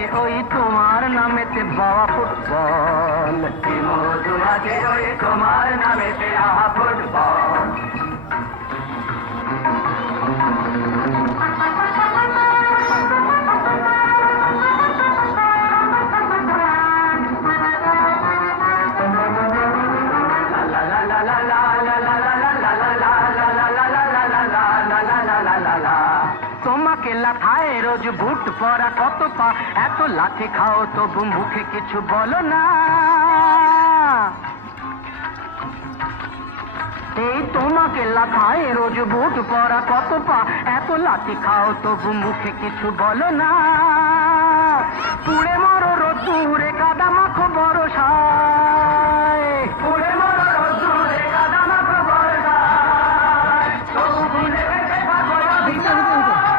আছে ওই তোমার নামেতে বাবা ফুটবল, কি মধু আছে ওই তোমার নামেতে আহা ফুটবল। তোমাকে লাথায় রোজ বুট পরা কত পা, এত লাথি খাও তবু মুখে কিছু বলো না। এই তোমাকে লাথায় রোজ বুট পরা কত পা, এত লাথি খাও তবু মুখে কিছু বলো না। পুড়ে মরো রোদ্দুরে কাদা মাখো বরসা,